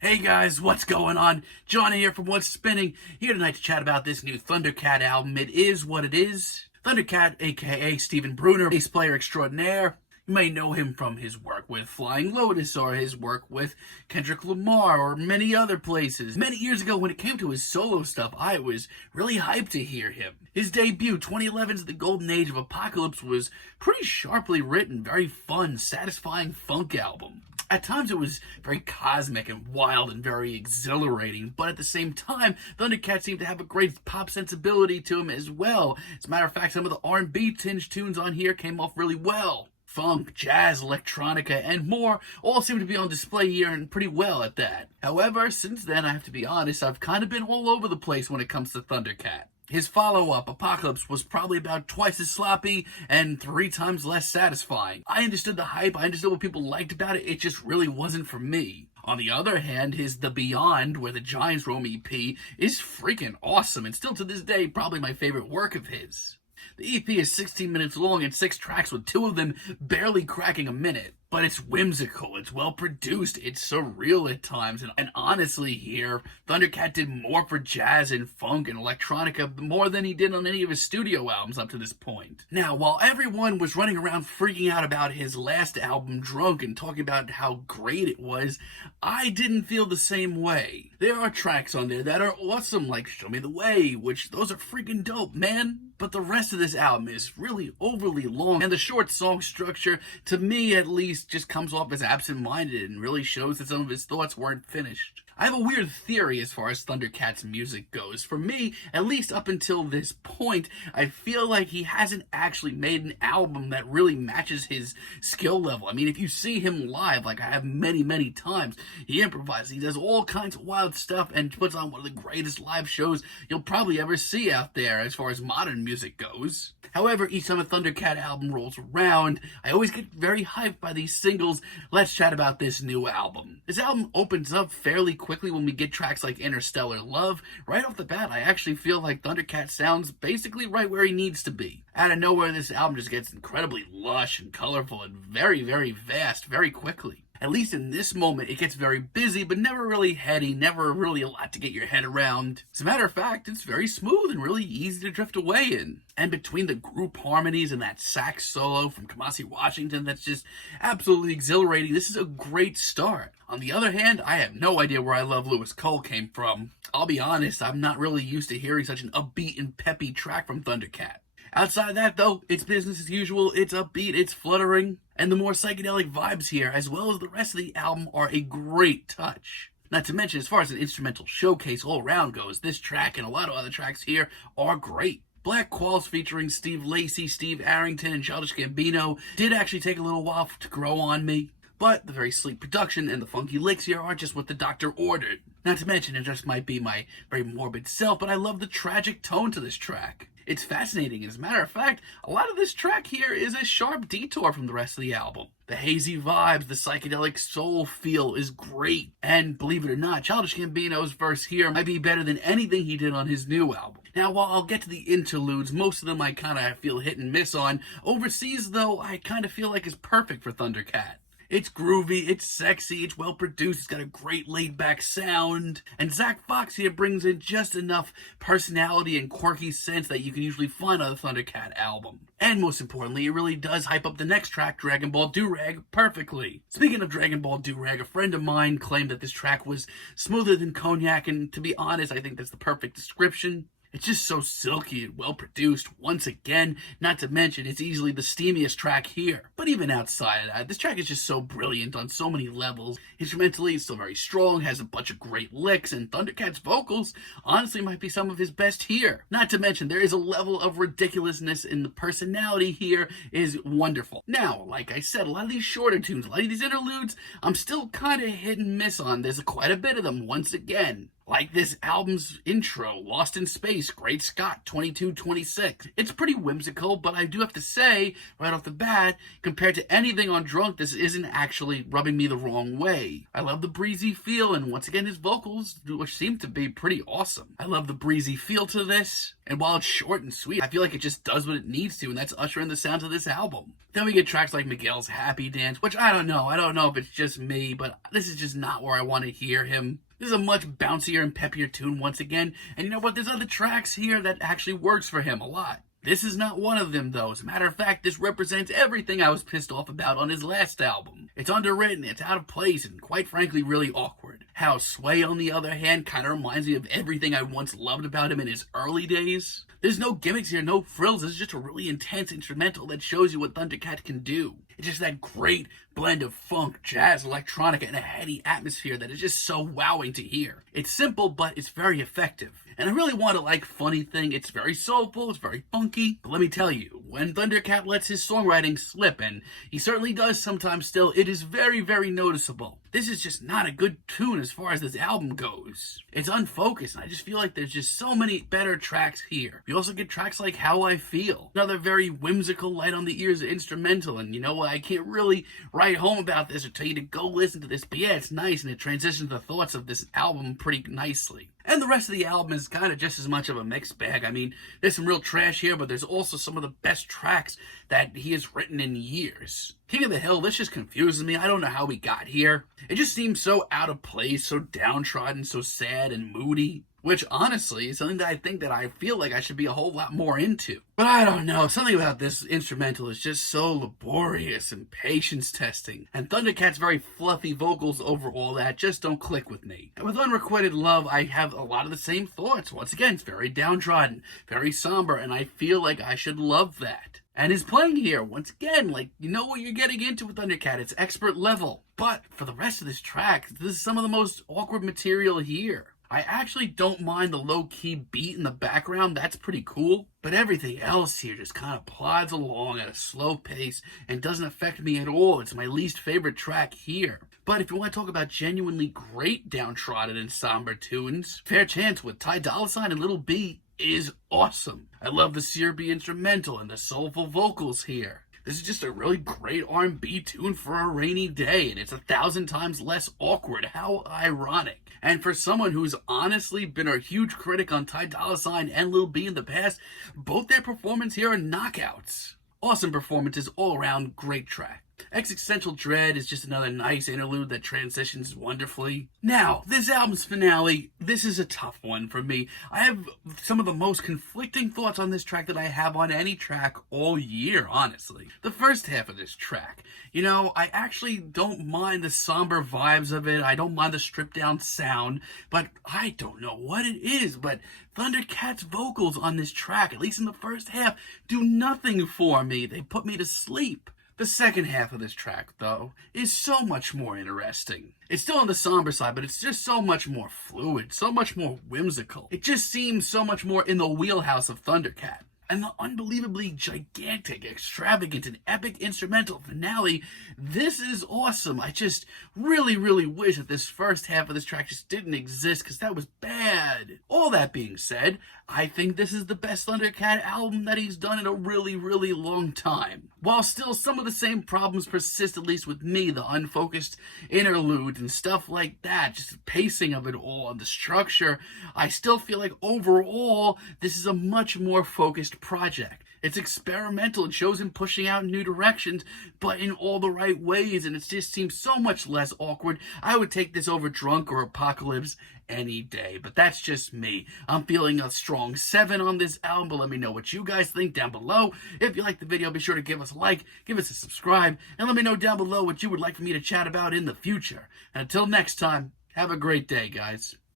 Hey guys, what's going on? Johnny here from What's Spinning, here tonight to chat about this new Thundercat album. It is what it is. Thundercat, aka Steven Bruner, bass player extraordinaire. You may know him from his work with Flying Lotus or his work with Kendrick Lamar or many other places. Many years ago when it came to his solo stuff, I was really hyped to hear him. His debut, 2011's The Golden Age of Apocalypse, was pretty sharply written, very fun, satisfying funk album. At times it was very cosmic and wild and very exhilarating, but at the same time, Thundercat seemed to have a great pop sensibility to him as well. As a matter of fact, some of the R&B tinged tunes on here came off really well. Funk, jazz, electronica, and more all seem to be on display here, and pretty well at that. However, since then, I have to be honest, I've kind of been all over the place when it comes to Thundercat. His follow-up, Apocalypse, was probably about twice as sloppy and 3 times less satisfying. I understood the hype, I understood what people liked about it, it just really wasn't for me. On the other hand, his The Beyond, where the Giants Roam EP, is freaking awesome, and still to this day, probably my favorite work of his. The EP is 16 minutes long and 6 tracks, with 2 of them barely cracking a minute. But it's whimsical, it's well produced, it's surreal at times, and honestly here, Thundercat did more for jazz and funk and electronica more than he did on any of his studio albums up to this point. Now, while everyone was running around freaking out about his last album, Drunk, and talking about how great it was, I didn't feel the same way. There are tracks on there that are awesome, like Show Me the Way, which those are freaking dope, man. But the rest of this album is really overly long, and the short song structure, to me at least, just comes off as absent-minded and really shows that some of his thoughts weren't finished. I have a weird theory as far as Thundercat's music goes. For me, at least up until this point, I feel like he hasn't actually made an album that really matches his skill level. I mean, if you see him live, like I have many, many times, he improvises, he does all kinds of wild stuff, and puts on one of the greatest live shows you'll probably ever see out there as far as modern music goes. However, each time a Thundercat album rolls around, I always get very hyped by these singles. Let's chat about this new album. This album opens up fairly quickly when we get tracks like Innerstellar Love. Right off the bat, I actually feel like Thundercat sounds basically right where he needs to be. Out of nowhere, this album just gets incredibly lush and colorful and very, very vast very quickly. At least in this moment, it gets very busy, but never really heady, never really a lot to get your head around. As a matter of fact, it's very smooth and really easy to drift away in. And between the group harmonies and that sax solo from Kamasi Washington that's just absolutely exhilarating, this is a great start. On the other hand, I have no idea where I Love Louis Cole came from. I'll be honest, I'm not really used to hearing such an upbeat and peppy track from Thundercat. Outside of that, though, it's business as usual, it's upbeat, it's fluttering, and the more psychedelic vibes here, as well as the rest of the album, are a great touch. Not to mention, as far as an instrumental showcase all around goes, this track and a lot of other tracks here are great. Black Qualls featuring Steve Lacy, Steve Arrington, and Childish Gambino did actually take a little while to grow on me, but the very sleek production and the funky licks here are just what the doctor ordered. Not to mention, it just might be my very morbid self, but I love the tragic tone to this track. It's fascinating. As a matter of fact, a lot of this track here is a sharp detour from the rest of the album. The hazy vibes, the psychedelic soul feel is great. And believe it or not, Childish Gambino's verse here might be better than anything he did on his new album. Now, while I'll get to the interludes, most of them I kind of feel hit and miss on. Overseas, though, I kind of feel like is perfect for Thundercat. It's groovy, it's sexy, it's well produced, it's got a great laid-back sound, and Zach Fox here brings in just enough personality and quirky sense that you can usually find on a Thundercat album. And most importantly, it really does hype up the next track, Dragonball Durag, perfectly. Speaking of Dragonball Durag, a friend of mine claimed that this track was smoother than cognac, and to be honest, I think that's the perfect description. It's just so silky and well produced once again, not to mention it's easily the steamiest track here. But even outside of that, this track is just so brilliant on so many levels. Instrumentally, it's still very strong, has a bunch of great licks, and Thundercat's vocals honestly might be some of his best here. Not to mention, there is a level of ridiculousness in the personality here is wonderful. Now, like I said, a lot of these shorter tunes, a lot of these interludes, I'm still kind of hit and miss on. There's quite a bit of them once again. Like this album's intro, Lost in Space, Great Scott, 2226. It's pretty whimsical, but I do have to say, right off the bat, compared to anything on Drunk, this isn't actually rubbing me the wrong way. I love the breezy feel, and once again, his vocals, which seem to be pretty awesome. I love the breezy feel to this, and while it's short and sweet, I feel like it just does what it needs to, and that's usher in the sounds of this album. Then we get tracks like Miguel's Happy Dance, which I don't know if it's just me, but this is just not where I want to hear him. This is a much bouncier and peppier tune once again, and you know what, there's other tracks here that actually works for him a lot. This is not one of them, though. As a matter of fact, this represents everything I was pissed off about on his last album. It's underwritten, it's out of place, and quite frankly, really awkward. How Sway, on the other hand, kind of reminds me of everything I once loved about him in his early days. There's no gimmicks here, no frills. It's just a really intense instrumental that shows you what Thundercat can do. It's just that great blend of funk, jazz, electronica, and a heady atmosphere that is just so wowing to hear. It's simple, but it's very effective. And I really want to like funny thing. It's very soulful, it's very funky. But let me tell you, when Thundercat lets his songwriting slip, and he certainly does sometimes still, it is very, very noticeable. This is just not a good tune as far as this album goes. It's unfocused, and I just feel like there's just so many better tracks here. You also get tracks like How I Feel, another very whimsical, light on the ears instrumental, and you know what, I can't really write home about this or tell you to go listen to this, but yeah, it's nice, and it transitions the thoughts of this album pretty nicely. And the rest of the album is kind of just as much of a mixed bag. I mean, there's some real trash here, but there's also some of the best tracks that he has written in years. King of the Hill, this just confuses me. I don't know how we got here. It just seems so out of place, so downtrodden, so sad and moody. Which, honestly, is something that I feel like I should be a whole lot more into. But I don't know, something about this instrumental is just so laborious and patience testing. And Thundercat's very fluffy vocals over all that just don't click with me. And with Unrequited Love, I have a lot of the same thoughts. Once again, it's very downtrodden, very somber, and I feel like I should love that. And his playing here, once again, like, you know what you're getting into with Thundercat. It's expert level. But for the rest of this track, this is some of the most awkward material here. I actually don't mind the low-key beat in the background, that's pretty cool. But everything else here just kind of plods along at a slow pace and doesn't affect me at all. It's my least favorite track here. But if you want to talk about genuinely great downtrodden and somber tunes, Fair Chance with Ty Dolla $ign and Lil B is awesome. I love the syrupy instrumental and the soulful vocals here. This is just a really great R&B tune for a rainy day, and it's 1,000 times less awkward. How ironic. And for someone who's honestly been a huge critic on Ty Dolla $ign and Lil B in the past, both their performances here are knockouts. Awesome performances all around, great track. Existential Dread is just another nice interlude that transitions wonderfully. Now, this album's finale, this is a tough one for me. I have some of the most conflicting thoughts on this track that I have on any track all year, honestly. The first half of this track, you know, I actually don't mind the somber vibes of it. I don't mind the stripped down sound, but I don't know what it is, but Thundercat's vocals on this track, at least in the first half, do nothing for me. They put me to sleep. The second half of this track, though, is so much more interesting. It's still on the somber side, but it's just so much more fluid, so much more whimsical. It just seems so much more in the wheelhouse of Thundercat. And the unbelievably gigantic, extravagant, and epic instrumental finale, this is awesome. I just really, really wish that this first half of this track just didn't exist, because that was bad. All that being said, I think this is the best Thundercat album that he's done in a really, really long time. While still some of the same problems persist, at least with me, the unfocused interludes and stuff like that, just the pacing of it all and the structure, I still feel like overall, this is a much more focused project. It's experimental, it shows him pushing out in new directions, but in all the right ways, and it just seems so much less awkward. I would take this over Drunk or Apocalypse any day, but that's just me. I'm feeling a strong 7 on this album, but let me know what you guys think down below. If you liked the video, be sure to give us a like, give us a subscribe, and let me know down below what you would like for me to chat about in the future. And until next time, have a great day, guys.